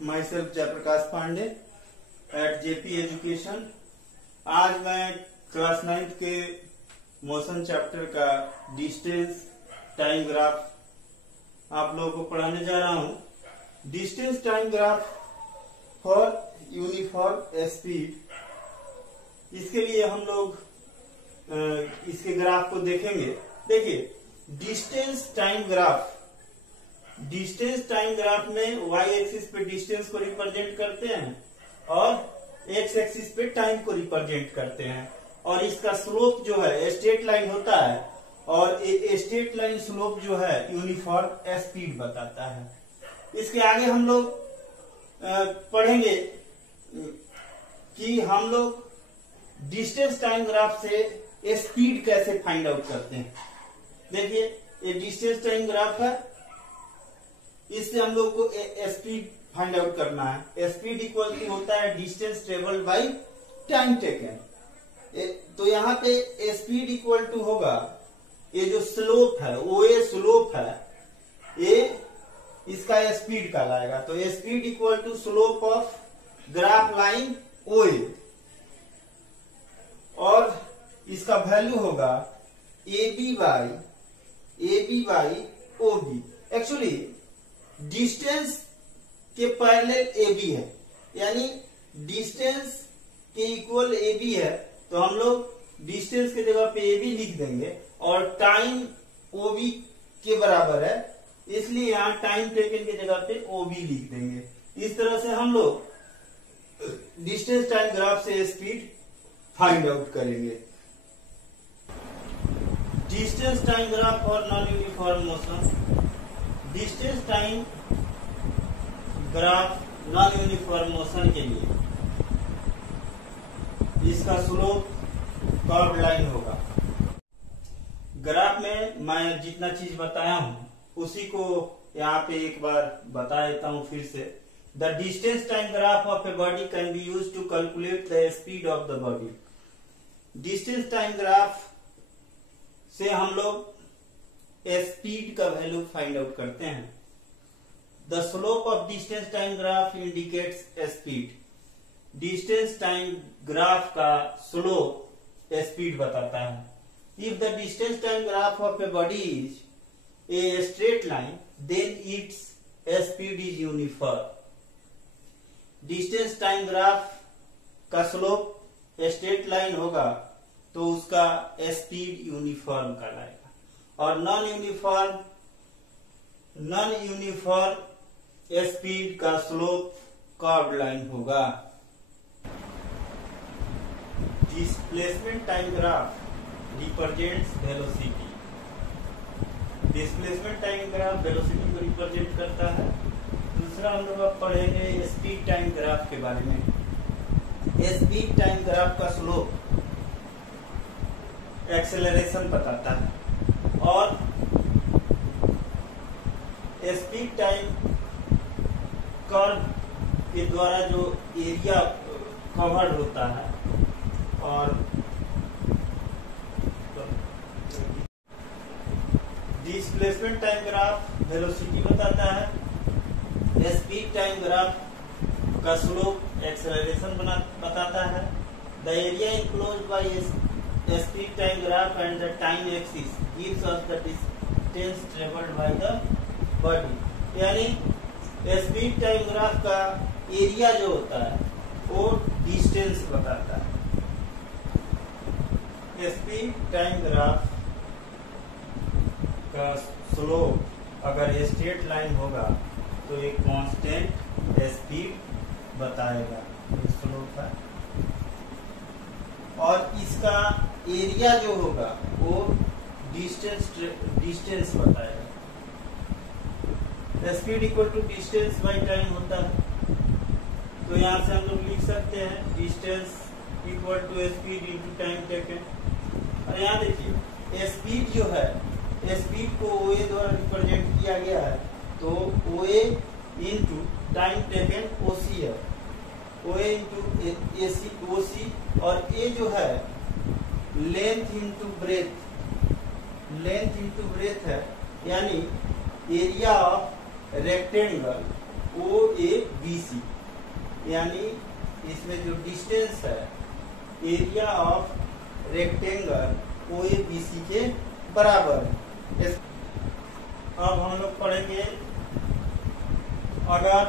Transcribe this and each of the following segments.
My self Jaiprakash Pandey at JP education. आज मैं class 9th के मोशन चैप्टर का डिस्टेंस टाइम ग्राफ आप लोगों को पढ़ाने जा रहा हूं। Distance time graph for uniform speed, इसके लिए हम लोग इसके ग्राफ को देखेंगे। देखिए, डिस्टेंस टाइम ग्राफ में y एक्सिस पे डिस्टेंस को रिप्रेजेंट करते हैं और x एक्सिस पे टाइम को रिप्रेजेंट करते हैं, और इसका स्लोप जो है स्ट्रेट लाइन होता है, और स्ट्रेट लाइन स्लोप जो है यूनिफॉर्म स्पीड बताता है। इसके आगे हम लोग पढ़ेंगे कि हम लोग डिस्टेंस टाइम ग्राफ से स्पीड कैसे फाइंड आउट करते हैं। देखिए, ये डिस्टेंस टाइम ग्राफ है, इससे हम लोग को स्पीड फाइंड आउट करना है। स्पीड इक्वल टू होता है distance travelled by time taken. तो यहाँ पे स्पीड इक्वल टू होगा, ये जो स्लोप है वो ये स्लोप है, ये इसका स्पीड कहलाएगा। तो speed equal to slope of graph line OA, और इसका वैल्यू होगा AB by OB। Actually distance के पैरेलल AB है, यानी डिस्टेंस के इक्वल AB है, तो हम लोग डिस्टेंस की जगह पे AB लिख देंगे, और टाइम OB के बराबर है, इसलिए यहाँ टाइम टेकन की जगह पे OB लिख देंगे। इस तरह से हम लोग डिस्टेंस टाइम ग्राफ से स्पीड फाइंड आउट करेंगे। डिस्टेंस टाइम ग्राफ और non uniform motion. Distance time graph non uniform motion के लिए इसका स्लोप कर्व लाइन होगा। ग्राफ में मैं जितना चीज बताया हूं उसी को यहाँ पे एक बार बता देता हूं फिर से। The distance time graph of a body can be use to calculate the speed of the body. Distance time graph से हम लोग स्पीड का वैल्यू फाइंड आउट करते हैं। The slope of distance time graph indicates speed. Distance time graph का slope speed बताता है। If the distance time graph of a body is a straight line, then its speed is uniform. Distance time graph का slope straight line होगा तो उसका speed uniform कहलाएगा। और non uniform speed का स्लोप कर्व लाइन होगा। Displacement time graph represents velocity. Displacement time graph velocity को represent करता है। दूसरा हम लोग अब पढ़ेंगे स्पीड टाइम ग्राफ के बारे में। स्पीड टाइम ग्राफ का स्लोप एक्सेलरेशन बताता है, और स्पीड टाइम कर्व के द्वारा जो एरिया कवर होता है, और डिस्प्लेसमेंट टाइम ग्राफ वेलोसिटी बताता है। स्पीड टाइम ग्राफ का स्लोप एक्सेलरेशन बताता है। The area enclosed by speed time graph and the time axis gives us the distance travelled by the body. यानी स्पीड टाइम ग्राफ का area जो होता है वो डिस्टेंस बताता है। स्पीड टाइम ग्राफ का स्लोप अगर स्ट्रेट लाइन होगा तो एक कांस्टेंट स्पीड बताएगा, स्लोप है, और इसका एरिया जो होगा वो डिस्टेंस बताएगा। Speed equal to distance by time होता है, तो यहाँ से हम लोग लिख सकते हैं distance equal to speed into time taken. और यहाँ देखिए, स्पीड जो है, स्पीड को OA द्वारा रिप्रेजेंट किया गया है, तो OA into time taken OC है, OA इंटू OC, और A जो है लेंथ इंटू ब्रेथ है, यानी area of rectangle OA BC, यानी इसमें जो डिस्टेंस है एरिया ऑफ रेक्टेंगल OABC के बराबर है। अब हम लोग पढ़ेंगे अगर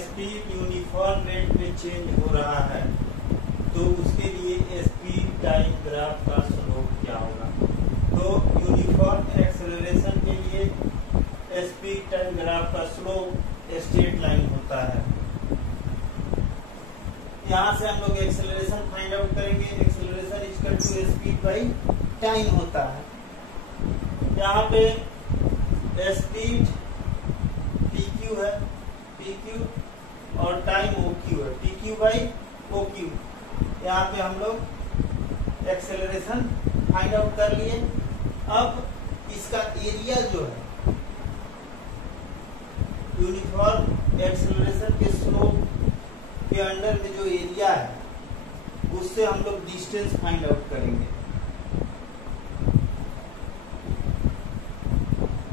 स्पीड यूनिफॉर्म रेट में चेंज हो रहा है तो उसके लिए स्पीड टाइम ग्राफ का स्लोप क्या होगा। तो यूनिफॉर्म एक्सेलरेशन के लिए स्पीड टाइम ग्राफ का स्लोप स्ट्रेट लाइन होता है। यहाँ से हम लोग एक्सेलरेशन फाइंड आउट करेंगे। Acceleration equal to speed by time होता है। यहाँ पे स्पीड PQ है, PQ और टाइम OQ है, PQ बाई OQ। यहाँ पे हम लोग एक्सेलरेशन फाइंड आउट कर लिए। अब इसका एरिया जो है यूनिफॉर्म एक्सेलरेशन के स्लोप के अंडर में जो एरिया है उससे हम लोग डिस्टेंस फाइंड आउट करेंगे।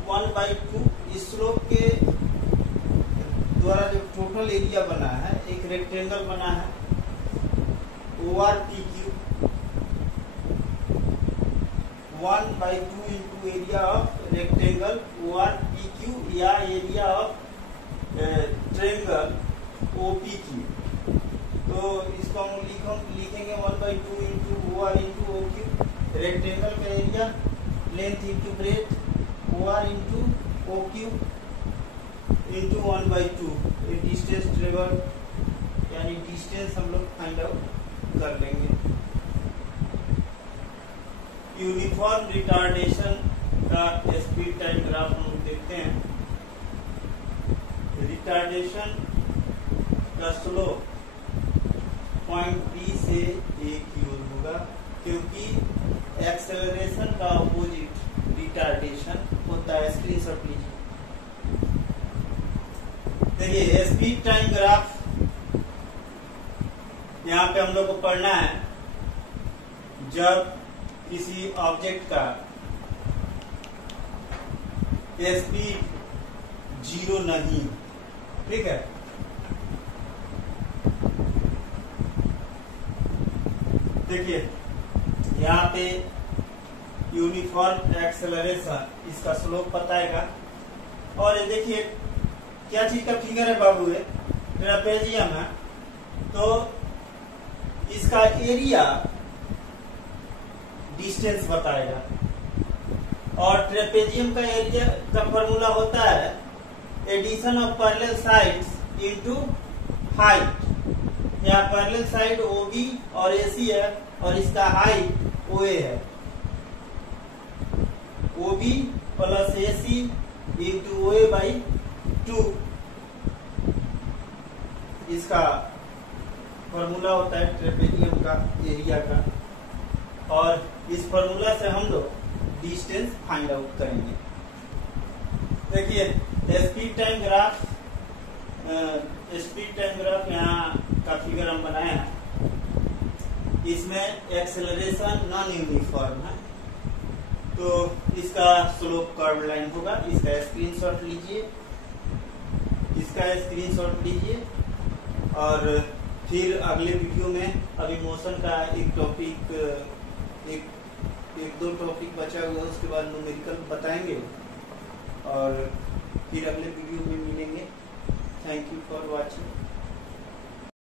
1/2 इस स्लोप के द्वारा जो टोटल एरिया बना है, एक रेक्टेंगल बना है ORPQ, 1/2 into area of rectangle ORPQ या एरिया ऑफ ट्रायंगल OPQ। तो इसको हम लिखेंगे 1/2 into OR into OQ। Rectangle का area length into breadth OR into OQ into 1/2 distance travel, यानी डिस्टेंस हम लोग फाइंड आउट कर लेंगे। यूनिफॉर्म रिटार्डेशन का स्पीड टाइम ग्राफ हम लोग देखते हैं। रिटार्डेशन का स्लोप पॉइंट B से A की ओर होगा, क्योंकि एक्सेलरेशन का अपोजिट रिटार्डेशन होता है। स्क्रीनशॉट लीजिए। देखिए स्पीड टाइम ग्राफ यहाँ पे हम लोग को पढ़ना है जब किसी ऑब्जेक्ट का स्पीड 0 नहीं, ठीक है। देखिए यहाँ पे यूनिफॉर्म एक्सेलरेशन इसका स्लोप बताएगा। और ये देखिए क्या चीज का फिगर है बाबू, है ट्रेपेजियम है, तो इसका एरिया डिस्टेंस बताएगा। और ट्रेपेजियम का एरिया का फॉर्मूला होता है addition of parallel sides into height. यहाँ पैरेलल साइड OB और AC है और इसका हाइट OA है। OB plus AC into OA/2 इसका फॉर्मूला होता है ट्रेपेजियम का एरिया का। और इस फॉर्मूला से हम लोग डिस्टेंस फाइंड आउट करेंगे। देखिए स्पीड टाइम ग्राफ यहाँ का फिगर हम बनाए हैं। इसमें एक्सेलरेशन नॉन यूनिफॉर्म है, तो इसका स्लोप कर्व लाइन होगा। इसका स्क्रीनशॉट लीजिए और फिर अगले वीडियो में अभी मोशन का एक टॉपिक एक दो टॉपिक बचा हुआ है, उसके बाद न्यूमेरिकल बताएंगे और फिर अगले वीडियो में मिलेंगे। Thank you for watching.